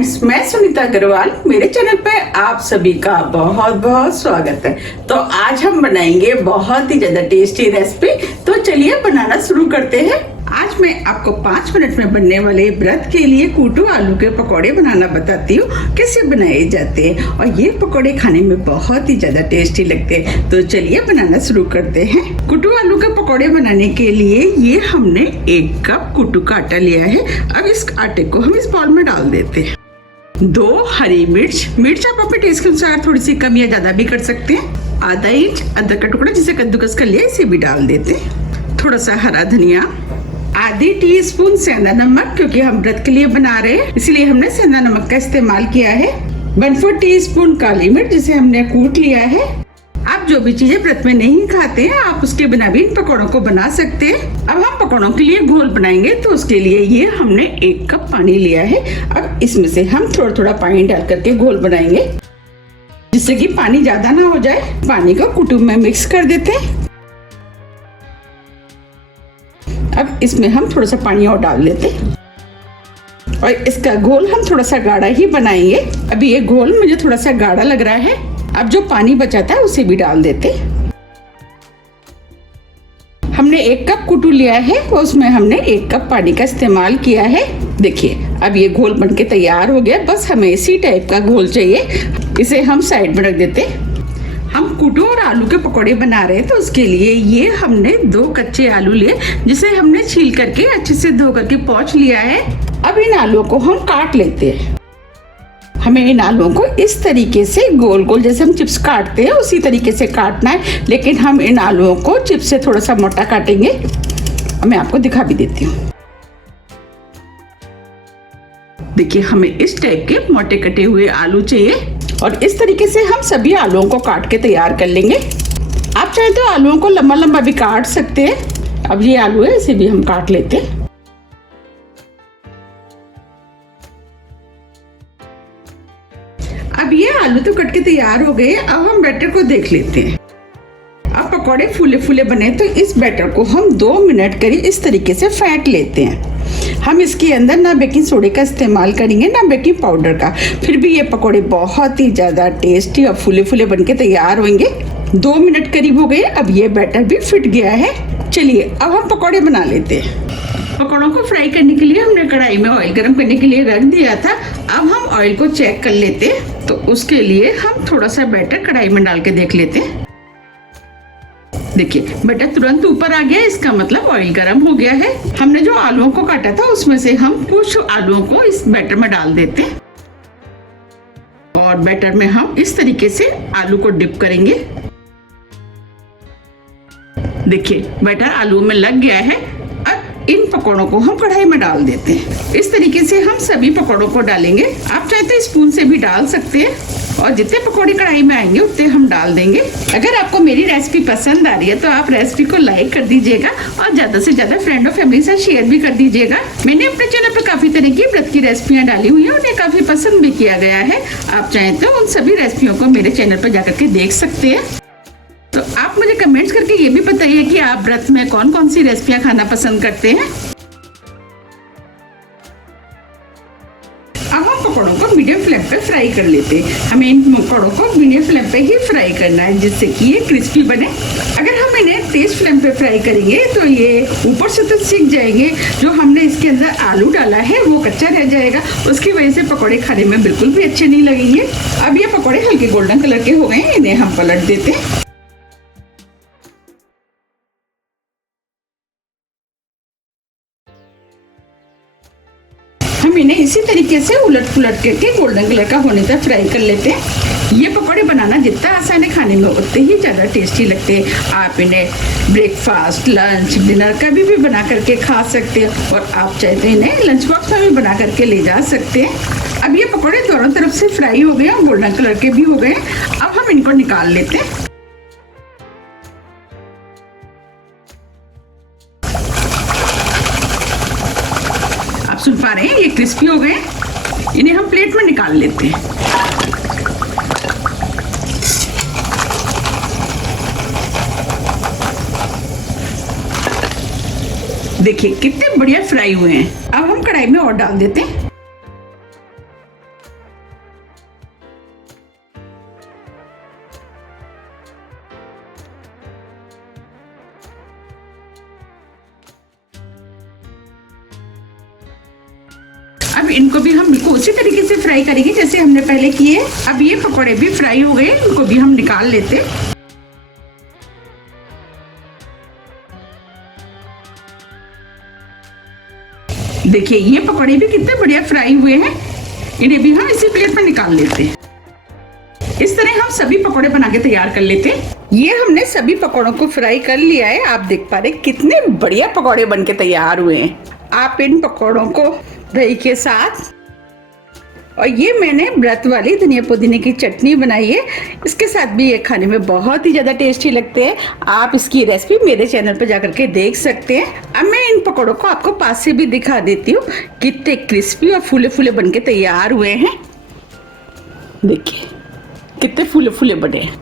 Friends, मैं सुनीता अग्रवाल। मेरे channel पे आप सभी का बहुत बहुत स्वागत है। तो आज हम बनाएंगे बहुत ही ज्यादा टेस्टी रेसिपी। तो चलिए बनाना शुरू करते हैं। आज मैं आपको 5 मिनट में बनने वाले व्रत के लिए कूटू आलू के पकौड़े बनाना बताती हूँ, कैसे बनाए जाते हैं। और ये पकौड़े खाने में बहुत ही ज्यादा टेस्टी लगते हैं। तो चलिए बनाना शुरू करते हैं। कूटू आलू के पकौड़े बनाने के लिए ये हमने 1 कप कूटू का आटा लिया है। अब इस आटे को हम इस बाउल में डाल देते हैं। 2 हरी मिर्च आप अपने टेस्ट के अनुसार थोड़ी सी कम या ज्यादा भी कर सकते हैं। आधा इंच अदरक का टुकड़ा जिसे कद्दूकस कर लिया, इसे भी डाल देते हैं। थोड़ा सा हरा धनिया, आधी टीस्पून सेंधा नमक, क्योंकि हम व्रत के लिए बना रहे हैं इसलिए हमने सेंधा नमक का इस्तेमाल किया है। 1/4 टीस्पून काली मिर्च जिसे हमने कूट लिया है। आप जो भी चीजें व्रत में नहीं खाते हैं आप उसके बिना भी इन पकौड़ों को बना सकते हैं। अब हम पकौड़ों के लिए घोल बनाएंगे, तो उसके लिए ये हमने 1 कप पानी लिया है। अब इसमें से हम थोड़ा थोड़ा पानी डाल करके घोल बनाएंगे, जिससे कि पानी ज्यादा ना हो जाए। पानी को कूटू में मिक्स कर देते हैं। अब इसमें हम थोड़ा सा पानी और डाल देते हैं और इसका घोल हम थोड़ा सा गाढ़ा ही बनाएंगे। अभी ये घोल मुझे थोड़ा सा गाढ़ा लग रहा है। अब जो पानी बचाता है उसे भी डाल देते हैं। हमने 1 कप कूटू लिया है और उसमें हमने 1 कप पानी का इस्तेमाल किया है। देखिए अब ये घोल बनके तैयार हो गया। बस हमें इसी टाइप का घोल चाहिए। इसे हम साइड में रख देते हैं। हम कूटू और आलू के पकौड़े बना रहे हैं, तो उसके लिए ये हमने 2 कच्चे आलू लिए, जिसे हमने छील करके अच्छे से धो करके पोंछ लिया है। अब इन आलूओं को हम काट लेते हैं। हमें इन आलूओं को इस तरीके से गोल गोल जैसे हम चिप्स काटते हैं उसी तरीके से काटना है, लेकिन हम इन आलूओं को चिप्स से थोड़ा सा मोटा काटेंगे। मैं आपको दिखा भी देती हूँ। देखिए हमें इस टाइप के मोटे कटे हुए आलू चाहिए और इस तरीके से हम सभी आलूओं को काट के तैयार कर लेंगे। आप चाहे तो आलूओं को लंबा लंबा भी काट सकते हैं। अब ये आलू है, इसे भी हम काट लेते हैं। अब ये आलू तो कट के तैयार हो गए। अब हम बैटर को देख लेते हैं। अब पकौड़े फूले फूले बने, तो इस बैटर को हम 2 मिनट करीब इस तरीके से फेंट लेते हैं। हम इसके अंदर ना बेकिंग सोडे का इस्तेमाल करेंगे ना बेकिंग पाउडर का, फिर भी ये पकौड़े बहुत ही ज़्यादा टेस्टी और फूले फूले बनके तैयार होंगे। 2 मिनट करीब हो गए। अब ये बैटर भी फिट गया है। चलिए अब हम पकौड़े बना लेते हैं। पकौड़ों को फ्राई करने के लिए हमने कढ़ाई में ऑयल गर्म करने के लिए रख दिया था। अब हम ऑयल को चेक कर लेते हैं, तो उसके लिए हम थोड़ा सा बैटर कढ़ाई में डाल के देख लेते हैं। देखिए बैटर तुरंत ऊपर आ गया, इसका मतलब ऑयल गर्म हो गया है। हमने जो आलूओं को काटा था उसमें से हम कुछ आलूओं को इस बैटर में डाल देते हैं और बैटर में हम इस तरीके से आलू को डिप करेंगे। देखिए बैटर आलू में लग गया है। अब इन पकौड़ों को हम कढ़ाई में डाल देते हैं। इस तरीके से हम सभी पकौड़ों को डालेंगे। आप चाहे तो स्पून से भी डाल सकते हैं और जितने पकौड़े कढ़ाई में आएंगे उतने हम डाल देंगे। अगर आपको मेरी रेसिपी पसंद आ रही है तो आप रेसिपी को लाइक कर दीजिएगा और ज्यादा से ज्यादा फ्रेंड और फैमिली से शेयर भी कर दीजिएगा। मैंने अपने चैनल पर काफी तरह की व्रत की रेसिपियां डाली हुई है, उन्हें काफी पसंद भी किया गया है। आप चाहें तो उन सभी रेसिपियों को मेरे चैनल पर जाकर के देख सकते हैं। तो आप मुझे कमेंट्स करके ये भी बताइए कि आप व्रत में कौन कौन सी रेसिपियां खाना पसंद करते हैं। अब हम पकौड़ों को मीडियम फ्लेम पे फ्राई कर लेते हैं। हमें इन पकौड़ों को मीडियम फ्लेम पे ही फ्राई करना है, जिससे कि ये क्रिस्पी बने। अगर हम इन्हें तेज फ्लेम पे फ्राई करेंगे तो ये ऊपर से तो सीख जाएंगे। जो हमने इसके अंदर आलू डाला है वो कच्चा रह जाएगा, उसकी वजह से पकौड़े खाने में बिल्कुल भी अच्छे नहीं लगेंगे। अब ये पकौड़े हल्के गोल्डन कलर के हो गए, इन्हें हम पलट देते हैं। हम इन्हें इसी तरीके से उलट पुलट करके गोल्डन कलर का होने तक फ्राई कर लेते हैं। ये पकौड़े बनाना जितना आसान है, खाने में उतने ही ज़्यादा टेस्टी लगते हैं। आप इन्हें ब्रेकफास्ट, लंच, डिनर कभी भी बना करके खा सकते हैं और आप चाहे तो इन्हें लंच बॉक्स में भी बना करके ले जा सकते हैं। अब ये पकौड़े दोनों तरफ से फ्राई हो गए और गोल्डन कलर के भी हो गए। अब हम इनको निकाल लेते हैं। सुन पा रहे हैं ये क्रिस्पी हो गए। इन्हें हम प्लेट में निकाल लेते हैं। देखिए कितने बढ़िया फ्राई हुए हैं। अब हम कढ़ाई में और डाल देते हैं। अब इनको भी हम बिल्कुल उसी तरीके से फ्राई करेंगे जैसे हमने पहले किए। अब ये पकौड़े भी फ्राई हो गए, इनको भी हम निकाल लेते। देखिए ये पकौड़े भी कितने बढ़िया फ्राई हुए हैं, इन्हें भी हम इसी प्लेट में निकाल लेते हैं। इस तरह हम सभी पकौड़े बना के तैयार कर लेते हैं। ये हमने सभी पकौड़ों को फ्राई कर लिया है। आप देख पा रहे कितने बढ़िया पकौड़े बन के तैयार हुए हैं। आप इन पकौड़ों को दही के साथ, और ये मैंने व्रत वाली धनिया पुदीने की चटनी बनाई है, इसके साथ भी ये खाने में बहुत ही ज़्यादा टेस्टी लगते हैं। आप इसकी रेसिपी मेरे चैनल पर जाकर के देख सकते हैं। अब मैं इन पकौड़ों को आपको पास से भी दिखा देती हूँ, कितने क्रिस्पी और फूले फूले बन के तैयार हुए हैं। देखिए कितने फूले फूले बने हैं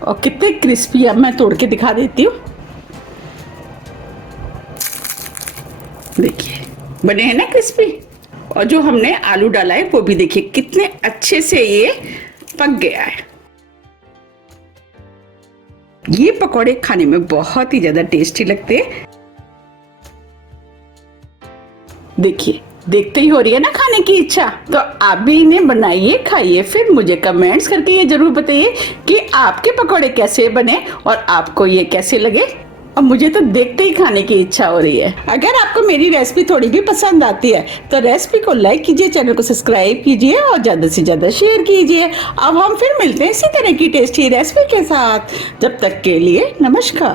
और कितने क्रिस्पी। अब मैं तोड़ के दिखा देती हूँ। देखिए बने हैं ना क्रिस्पी, और जो हमने आलू डाला है वो भी देखिए कितने अच्छे से ये पक गया है। ये पकौड़े खाने में बहुत ही ज्यादा टेस्टी लगते हैं। देखिए देखते ही हो रही है ना खाने की इच्छा। तो आप भी इन्हें बनाइए, खाइए, फिर मुझे कमेंट्स करके ये जरूर बताइए कि आपके पकौड़े कैसे बने और आपको ये कैसे लगे। अब मुझे तो देखते ही खाने की इच्छा हो रही है। अगर आपको मेरी रेसिपी थोड़ी भी पसंद आती है तो रेसिपी को लाइक कीजिए, चैनल को सब्सक्राइब कीजिए और ज़्यादा से ज़्यादा शेयर कीजिए। अब हम फिर मिलते हैं इसी तरह की टेस्टी रेसिपी के साथ। जब तक के लिए नमस्कार।